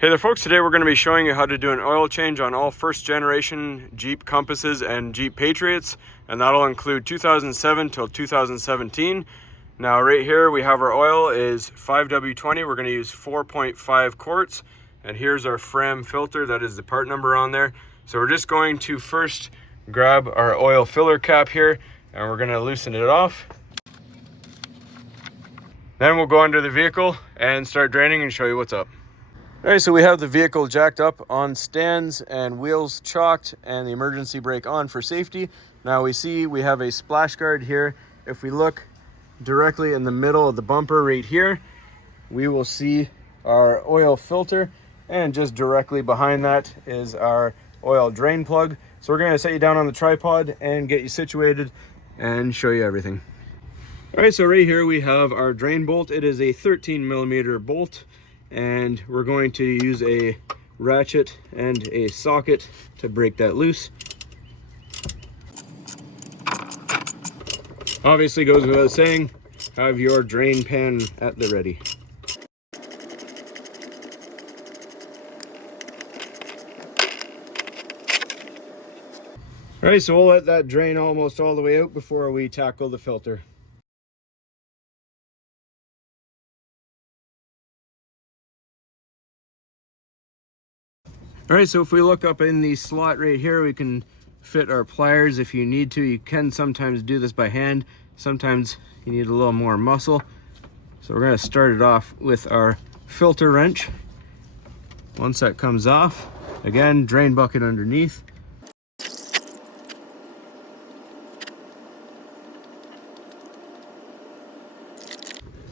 Hey there folks, today we're going to be showing you how to do an oil change on all first generation Jeep Compasses and Jeep Patriots, and that'll include 2007 till 2017. Now right here we have our oil is 5W20. We're going to use 4.5 quarts, and here's our Fram filter. That is the part number on there. So we're just going to first grab our oil filler cap here and we're going to loosen it off. Then we'll go under the vehicle and start draining and show you what's up. All right, so we have the vehicle jacked up on stands and wheels chalked and the emergency brake on for safety. Now we see we have a splash guard here. If we look directly in the middle of the bumper right here, we will see our oil filter, and just directly behind that is our oil drain plug. So we're gonna set you down on the tripod and get you situated and show you everything. All right, so right here we have our drain bolt. It is a 13mm bolt, and we're going to use a ratchet and a socket to break that loose. Obviously goes without saying, have your drain pan at the ready. All right, so we'll let that drain almost all the way out before we tackle the filter. All right, so if we look up in the slot right here, we can fit our pliers if you need to. You can sometimes do this by hand. Sometimes you need a little more muscle. So we're gonna start it off with our filter wrench. Once that comes off, again, drain bucket underneath.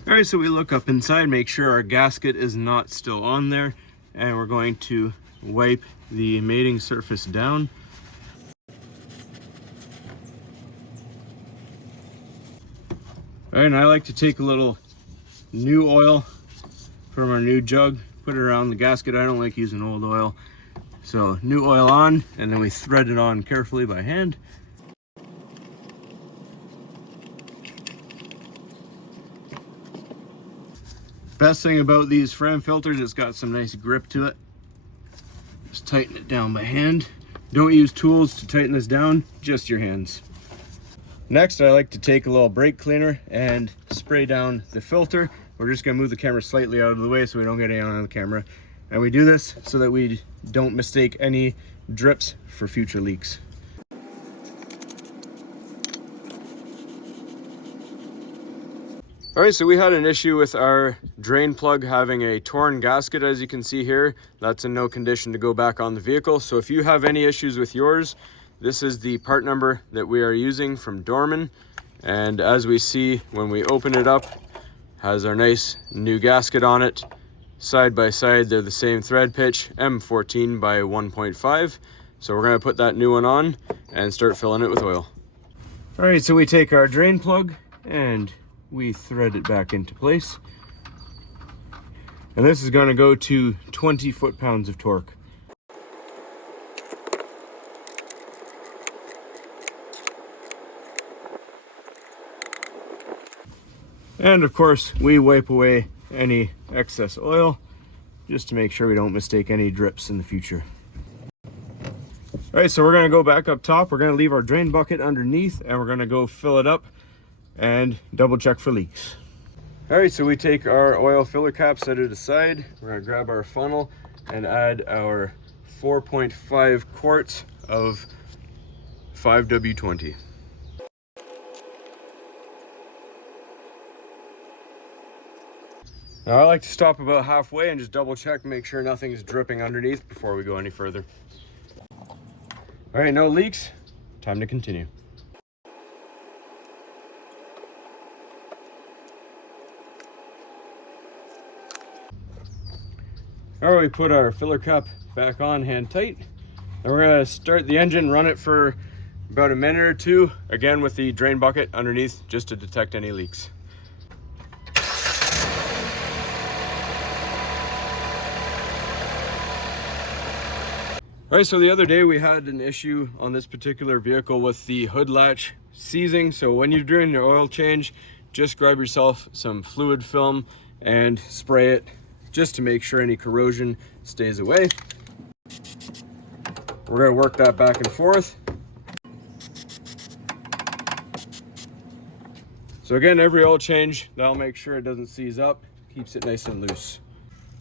All right, so we look up inside, make sure our gasket is not still on there, and we're going to wipe the mating surface down. All right, and I like to take a little new oil from our new jug, put it around the gasket. I don't like using old oil. So new oil on, and then we thread it on carefully by hand. Best thing about these Fram filters, it's got some nice grip to it. Just tighten it down by hand. Don't use tools to tighten this down, just your hands. Next, I like to take a little brake cleaner and spray down the filter. We're just gonna move the camera slightly out of the way so we don't get any on the camera. And we do this so that we don't mistake any drips for future leaks. All right, so we had an issue with our drain plug having a torn gasket, as you can see here. That's in no condition to go back on the vehicle. So if you have any issues with yours, this is the part number that we are using from Dorman. And as we see, when we open it up, has our nice new gasket on it. Side by side, they're the same thread pitch, M14 by 1.5. So we're gonna put that new one on and start filling it with oil. All right, so we take our drain plug and we thread it back into place. And this is going to go to 20 foot-pounds of torque. And of course, we wipe away any excess oil just to make sure we don't mistake any drips in the future. All right, so we're going to go back up top. We're going to leave our drain bucket underneath and we're going to go fill it up and double check for leaks. All right, so we take our oil filler cap, set it aside. We're gonna grab our funnel and add our 4.5 quarts of 5W20. Now I like to stop about halfway and just double check, make sure nothing's dripping underneath before we go any further. All right, no leaks, time to continue. All right, we put our filler cap back on hand tight, and we're gonna start the engine, run it for about a minute or two, again with the drain bucket underneath just to detect any leaks. All right, so the other day we had an issue on this particular vehicle with the hood latch seizing. So when you're doing your oil change, just grab yourself some fluid film and spray it just to make sure any corrosion stays away. We're going to work that back and forth. So again, every oil change, that'll make sure it doesn't seize up, keeps it nice and loose.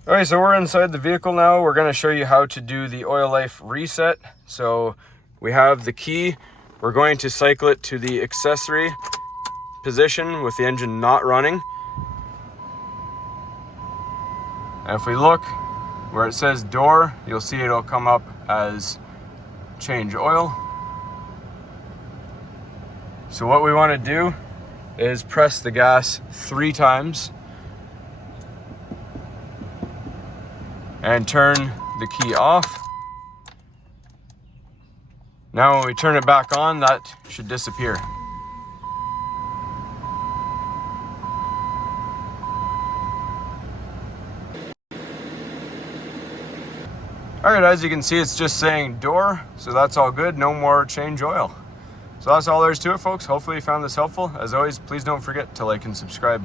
All right, so we're inside the vehicle now. We're going to show you how to do the oil life reset. So we have the key. We're going to cycle it to the accessory position with the engine not running. And if we look where it says door, you'll see it'll come up as change oil. So what we want to do is press the gas 3 times and turn the key off. Now when we turn it back on, that should disappear. All right, as you can see, it's just saying door, so that's all good. No more change oil. So that's all there is to it, folks. Hopefully you found this helpful. As always, please don't forget to like and subscribe.